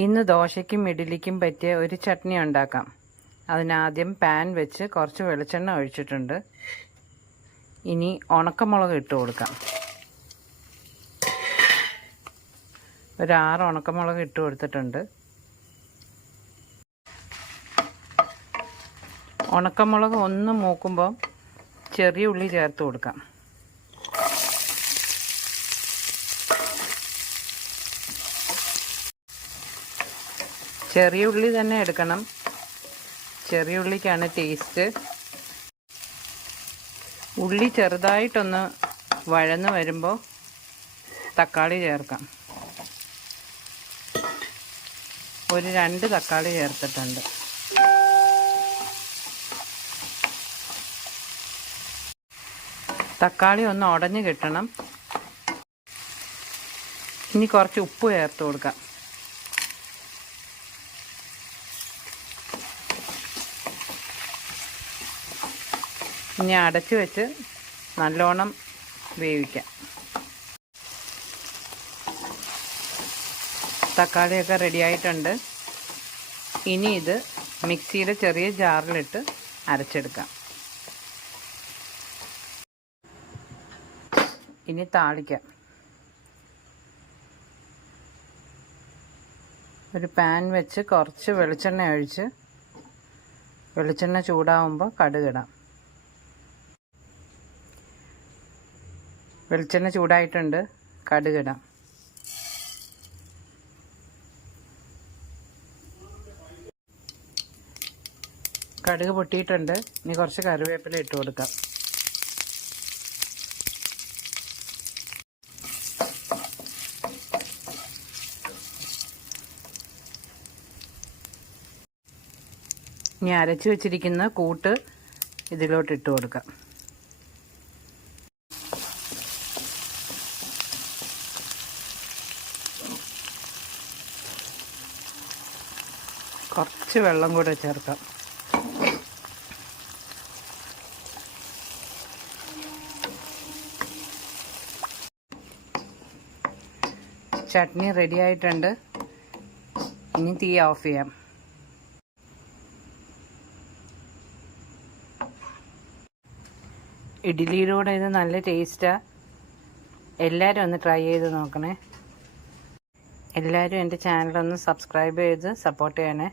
ഇന്ന് ദോശയ്ക്കും ഇഡ്ഡലിക്കും പറ്റിയ ഒരു ചട്നി ഉണ്ടാക്കാം. അതിനാദ്യം പാൻ വെച്ച് കുറച്ച് വെളിച്ചെണ്ണ ഒഴിച്ചിട്ടുണ്ട്. ഇനി ഉണക്കമുളക് ഇട്ട് കൊടുക്കാം. ഒരു 6 ഉണക്കമുളക് ഇട്ട് കൊടുത്തിട്ടുണ്ട്. ഉണക്കമുളക് ഒന്ന് മൂക്കുമ്പോൾ ചെറിയ ഉള്ളി ചേർത്ത് കൊടുക്കാം. ചെറിയ ഉള്ളി തന്നെ എടുക്കണം, ചെറിയ ഉള്ളിക്കാണ് ടേസ്റ്റ്. ഉള്ളി ചെറുതായിട്ടൊന്ന് വഴന്ന് വരുമ്പോൾ തക്കാളി ചേർക്കാം. ഒരു 2 തക്കാളി ചേർത്തിട്ടുണ്ട്. തക്കാളി ഒന്ന് ഉടഞ്ഞ് കിട്ടണം. ഇനി കുറച്ച് ഉപ്പ് ചേർത്ത് കൊടുക്കാം. ഇനി അടച്ചു വെച്ച് നല്ലോണം വേവിക്കാം. തക്കാളിയൊക്കെ റെഡിയായിട്ടുണ്ട്. ഇനി ഇത് മിക്സിയുടെ ചെറിയ ജാറിലിട്ട് അരച്ചെടുക്കാം. ഇനി താളിക്കാം. ഒരു പാൻ വെച്ച് കുറച്ച് വെളിച്ചെണ്ണ ഒഴിച്ച് വെളിച്ചെണ്ണ ചൂടാവുമ്പോൾ കടുകിടാം. വെളിച്ചെണ്ണ ചൂടായിട്ടുണ്ട്, കടുകിടാം. കടുക് പൊട്ടിയിട്ടുണ്ട്. ഇനി കുറച്ച് കറിവേപ്പില ഇട്ട് കൊടുക്കാം. ഇനി അരച്ച് വെച്ചിരിക്കുന്ന കൂട്ട് ഇതിലോട്ട് ഇട്ട് കൊടുക്കാം. കുറച്ച് വെള്ളം കൂടെ ചേർക്കാം. ചട്നി റെഡി ആയിട്ടുണ്ട്. ഇനി തീ ഓഫ് ചെയ്യാം. ഇഡ്ഡലിയുടെ കൂടെ ഇത് നല്ല ടേസ്റ്റാണ്. എല്ലാവരും ഒന്ന് ട്രൈ ചെയ്ത് നോക്കണേ. എല്ലാവരും എൻ്റെ ചാനലൊന്ന് സബ്സ്ക്രൈബ് ചെയ്ത് സപ്പോർട്ട് ചെയ്യണേ.